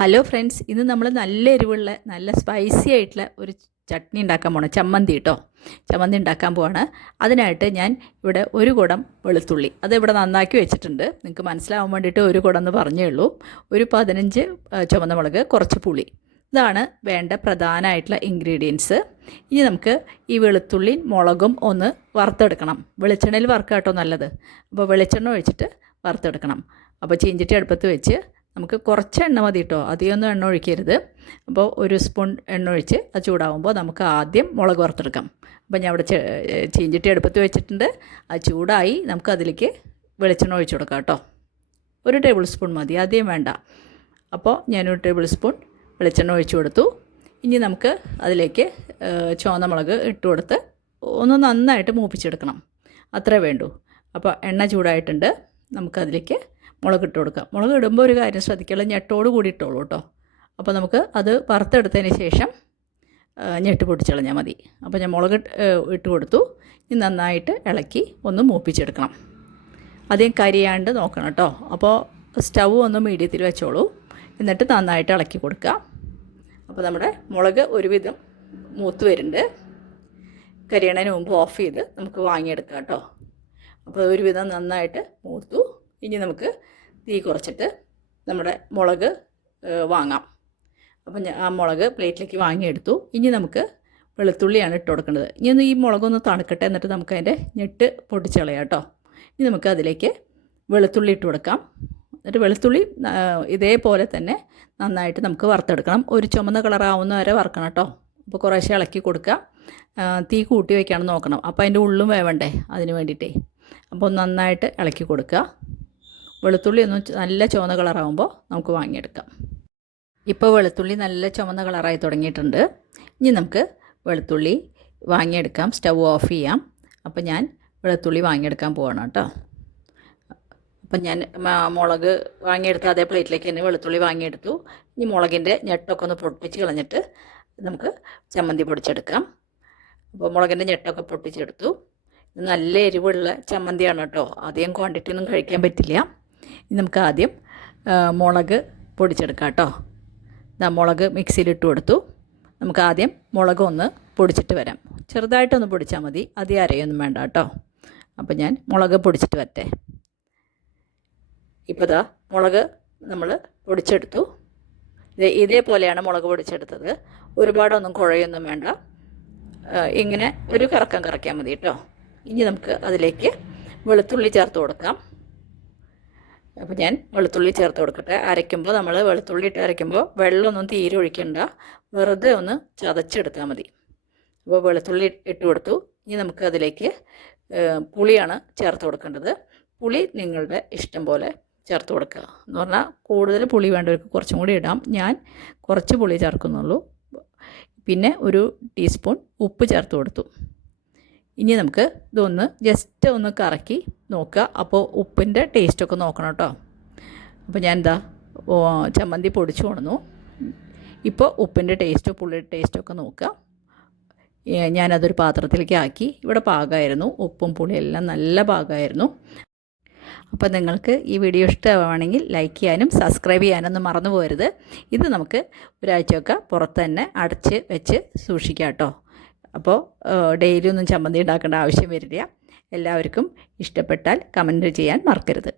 Hello friends, ഇന്ന് നമ്മൾ നല്ല എരിവുള്ള നല്ല സ്പൈസി ആയിട്ടുള്ള ഒരു ചട്നി ഉണ്ടാക്കാൻ പോകണം. ചമ്മന്തി ഉണ്ടാക്കാൻ പോവാണ്. അതിനായിട്ട് ഞാൻ ഇവിടെ ഒരു കുടം വെളുത്തുള്ളി അത് ഇവിടെ നന്നാക്കി വെച്ചിട്ടുണ്ട്. നിങ്ങൾക്ക് മനസ്സിലാവാൻ വേണ്ടിയിട്ട് ഒരു കുടം എന്ന് പറഞ്ഞേ ഉള്ളൂ. ഒരു 15 ചുവന്ന മുളക്, കുറച്ച് പുളി, ഇതാണ് വേണ്ട പ്രധാനമായിട്ടുള്ള ഇൻഗ്രീഡിയൻസ്. ഇനി നമുക്ക് ഈ വെളുത്തുള്ളി മുളകും ഒന്ന് വറുത്തെടുക്കണം. വെളിച്ചെണ്ണയിൽ വറുക്കുക കേട്ടോ നല്ലത്. അപ്പോൾ വെളിച്ചെണ്ണ ഒഴിച്ചിട്ട് വറുത്തെടുക്കണം. അപ്പോൾ ചീഞ്ചട്ടി അടുപ്പത്ത് വെച്ച് നമുക്ക് കുറച്ച് എണ്ണ മതി കേട്ടോ, അധികമൊന്നും എണ്ണ ഒഴിക്കരുത്. അപ്പോൾ ഒരു സ്പൂൺ എണ്ണ ഒഴിച്ച് അത് ചൂടാകുമ്പോൾ നമുക്ക് ആദ്യം മുളക് വറുത്തെടുക്കാം. അപ്പോൾ ഞാൻ ഇവിടെ ചീഞ്ചട്ടി അടുപ്പത്ത് വെച്ചിട്ടുണ്ട്. അത് ചൂടായി നമുക്ക് അതിലേക്ക് വെളിച്ചെണ്ണ ഒഴിച്ചു കൊടുക്കാം കേട്ടോ. ഒരു ടേബിൾ സ്പൂൺ മതി, അധികം വേണ്ട. അപ്പോൾ ഞാനൊരു ടേബിൾ സ്പൂൺ വെളിച്ചെണ്ണ ഒഴിച്ചു കൊടുത്തു. ഇനി നമുക്ക് അതിലേക്ക് ചുവന്ന മുളക് ഇട്ട് കൊടുത്ത് ഒന്ന് നന്നായിട്ട് മൂപ്പിച്ചെടുക്കണം. അത്രേ വേണ്ടൂ. അപ്പോൾ എണ്ണ ചൂടായിട്ടുണ്ട്. നമുക്കതിലേക്ക് മുളക് ഇട്ട് കൊടുക്കാം. മുളക് ഇടുമ്പോൾ ഒരു കാര്യം ശ്രദ്ധിക്കുക, ഞെട്ടോട് കൂടി ഇട്ടോളൂ കേട്ടോ. അപ്പോൾ നമുക്ക് അത് വറുത്തെടുത്തതിന് ശേഷം ഞെട്ട് പൊട്ടിച്ചളഞ്ഞാൽ മതി. അപ്പോൾ ഞാൻ മുളക് ഇട്ട് കൊടുത്തു. ഇനി നന്നായിട്ട് ഇളക്കി ഒന്ന് മൂപ്പിച്ചെടുക്കണം. അധികം കരിയാണ്ട് നോക്കണം കേട്ടോ. അപ്പോൾ സ്റ്റൗ ഒന്ന് മീഡിയത്തിൽ വെച്ചോളൂ. എന്നിട്ട് നന്നായിട്ട് ഇളക്കി കൊടുക്കുക. അപ്പോൾ നമ്മുടെ മുളക് ഒരുവിധം മൂത്ത് വരുന്നുണ്ട്. കരിയണതിന് മുമ്പ് ഓഫ് ചെയ്ത് നമുക്ക് വാങ്ങിയെടുക്കാം കേട്ടോ. അപ്പോൾ ഒരുവിധം നന്നായിട്ട് മൂത്തു. ഇനി നമുക്ക് തീ കുറച്ചിട്ട് നമ്മുടെ മുളക് വാങ്ങാം. അപ്പം ആ മുളക് പ്ലേറ്റിലേക്ക് വാങ്ങിയെടുത്തു. ഇനി നമുക്ക് വെളുത്തുള്ളിയാണ് ഇട്ട് കൊടുക്കേണ്ടത്. ഇനി ഒന്ന് ഈ മുളകൊന്ന് തണുക്കട്ടെ, എന്നിട്ട് നമുക്ക് അതിൻ്റെ ഞെട്ട് പൊട്ടിച്ചളയാം കേട്ടോ. ഇനി നമുക്ക് അതിലേക്ക് വെളുത്തുള്ളി ഇട്ട് കൊടുക്കാം. എന്നിട്ട് വെളുത്തുള്ളി ഇതേപോലെ തന്നെ നന്നായിട്ട് നമുക്ക് വറുത്തെടുക്കണം. ഒരു ചുമന്ന കളറാവുന്ന വരെ വറുക്കണം കേട്ടോ. അപ്പോൾ കുറേശ്ശെ ഇളക്കി കൊടുക്കുക. തീ കൂട്ടി വയ്ക്കാമെന്ന് നോക്കണം. അപ്പോൾ അതിൻ്റെ ഉള്ളും വേവണ്ടേ, അതിന് വേണ്ടിയിട്ടേ. അപ്പോൾ നന്നായിട്ട് ഇളക്കി കൊടുക്കുക. വെളുത്തുള്ളി ഒന്ന് നല്ല ചുവന്ന കളറാകുമ്പോൾ നമുക്ക് വാങ്ങിയെടുക്കാം. ഇപ്പോൾ വെളുത്തുള്ളി നല്ല ചുവന്ന കളറായി തുടങ്ങിയിട്ടുണ്ട്. ഇനി നമുക്ക് വെളുത്തുള്ളി വാങ്ങിയെടുക്കാം. സ്റ്റൗ ഓഫ് ചെയ്യാം. അപ്പോൾ ഞാൻ വെളുത്തുള്ളി വാങ്ങിയെടുക്കാൻ പോവാണ് കേട്ടോ. അപ്പം ഞാൻ മുളക് വാങ്ങിയെടുത്ത് അതേ പ്ലേറ്റിലേക്ക് തന്നെ വെളുത്തുള്ളി വാങ്ങിയെടുത്തു. ഇനി മുളകിൻ്റെ ഞെട്ടൊക്കെ ഒന്ന് പൊട്ടിച്ച് കളഞ്ഞിട്ട് നമുക്ക് ചമ്മന്തി പൊടിച്ചെടുക്കാം. അപ്പോൾ മുളകിൻ്റെ ഞെട്ടൊക്കെ പൊട്ടിച്ചെടുത്തു. ഇത് നല്ല എരിവുള്ള ചമ്മന്തിയാണ് കേട്ടോ. അധികം ക്വാണ്ടിറ്റി ഒന്നും കഴിക്കാൻ പറ്റില്ല. ഇനി നമുക്ക് ആദ്യം മുളക് പൊടിച്ചെടുക്കാം കേട്ടോ. മുളക് മിക്സിയിലിട്ട് കൊടുത്തു. നമുക്ക് ആദ്യം മുളക് ഒന്ന് പൊടിച്ചിട്ട് വരാം. ചെറുതായിട്ടൊന്ന് പൊടിച്ചാൽ മതി, അധികം അരയൊന്നും വേണ്ട കേട്ടോ. അപ്പോൾ ഞാൻ മുളക് പൊടിച്ചിട്ട് വരട്ടെ. ഇപ്പോൾ ദാ മുളക് നമ്മൾ പൊടിച്ചെടുത്തു. ഇതേപോലെയാണ് മുളക് പൊടിച്ചെടുത്തത്. ഒരുപാടൊന്നും കുഴയൊന്നും വേണ്ട. ഇങ്ങനെ ഒരു കറക്കം കറക്കിയാൽ മതി കേട്ടോ. ഇനി നമുക്ക് അതിലേക്ക് വെളുത്തുള്ളി ചേർത്ത് കൊടുക്കാം. അപ്പോൾ ഞാൻ വെളുത്തുള്ളി ചേർത്ത് കൊടുക്കട്ടെ. അരയ്ക്കുമ്പോൾ നമ്മൾ വെളുത്തുള്ളി ഇട്ട് അരയ്ക്കുമ്പോൾ വെള്ളമൊന്നും തീരെ ഒഴിക്കണ്ട, വെറുതെ ഒന്ന് ചതച്ചെടുത്താൽ മതി. അപ്പോൾ വെളുത്തുള്ളി ഇട്ട് കൊടുത്തു. ഇനി നമുക്ക് അതിലേക്ക് പുളിയാണ് ചേർത്ത് കൊടുക്കേണ്ടത്. പുളി നിങ്ങളുടെ ഇഷ്ടം പോലെ ചേർത്ത് കൊടുക്കുക. എന്ന് പറഞ്ഞാൽ കൂടുതൽ പുളി വേണ്ടവർക്ക് കുറച്ചും കൂടി ഇടാം. ഞാൻ കുറച്ച് പുളി ചേർക്കുന്നുള്ളൂ. പിന്നെ ഒരു ടീസ്പൂൺ ഉപ്പ് ചേർത്ത് കൊടുത്തു. ഇനി നമുക്ക് ഇതൊന്ന് ജസ്റ്റ് ഒന്ന് കറക്കി നോക്കുക. അപ്പോൾ ഉപ്പിൻ്റെ ടേസ്റ്റൊക്കെ നോക്കണം കേട്ടോ. അപ്പോൾ ഞാൻ ചമ്മന്തി പൊടിച്ചു കൊണ്ടു. ഇപ്പോൾ ഉപ്പിൻ്റെ ടേസ്റ്റോ പുളിയുടെ ടേസ്റ്റൊക്കെ നോക്കുക. ഞാനതൊരു പാത്രത്തിലേക്ക് ആക്കി. ഇവിടെ പാകമായിരുന്നു, ഉപ്പും പുളിയെല്ലാം നല്ല പാകമായിരുന്നു. അപ്പോൾ നിങ്ങൾക്ക് ഈ വീഡിയോ ഇഷ്ടമാണെങ്കിൽ ലൈക്ക് ചെയ്യാനും സബ്സ്ക്രൈബ് ചെയ്യാനൊന്നും മറന്നു പോകരുത്. ഇത് നമുക്ക് ഒരാഴ്ചയൊക്കെ പുറത്ത് തന്നെ അടച്ച് വെച്ച് സൂക്ഷിക്കാം കേട്ടോ. അപ്പോൾ ഡെയിലി ഒന്നും ചമ്മന്തി ഉണ്ടാക്കേണ്ട ആവശ്യം വരില്ല. എല്ലാവർക്കും ഇഷ്ടപ്പെട്ടാൽ കമൻറ്റ് ചെയ്യാൻ മറക്കരുത്.